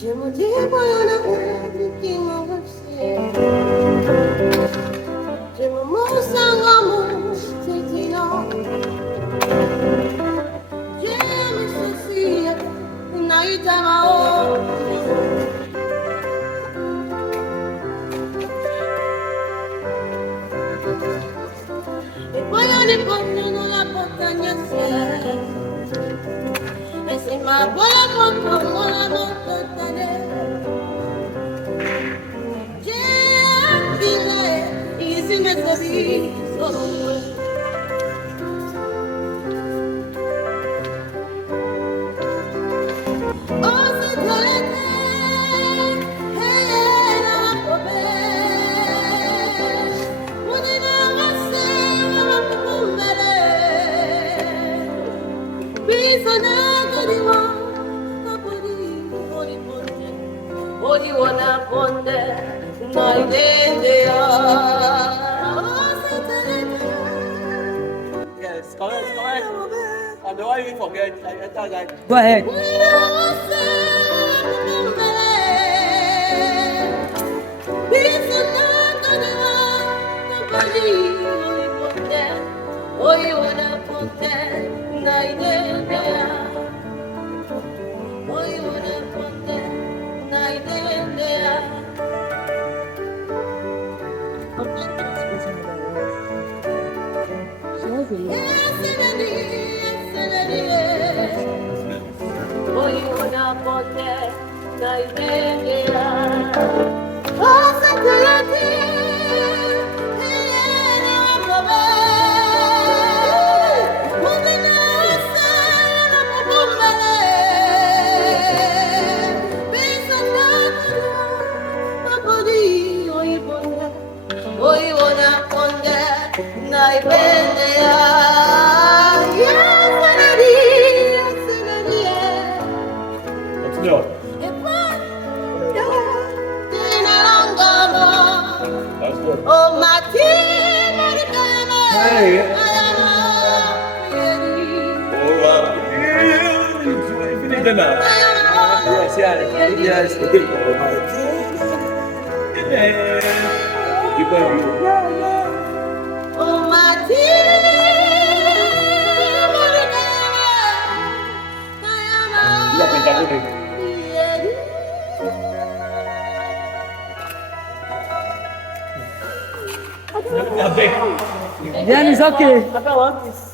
Je me dis, voilà, qui m'en veut. Je me mousse en amour, c'est non. Je me soucie, naïta mao. Et poi ne portano la montagna fiera. E se ma buona portano la montagna. Easy misery, Yes, correct. And the one you forget, I enter like. Go ahead. Then it's okay.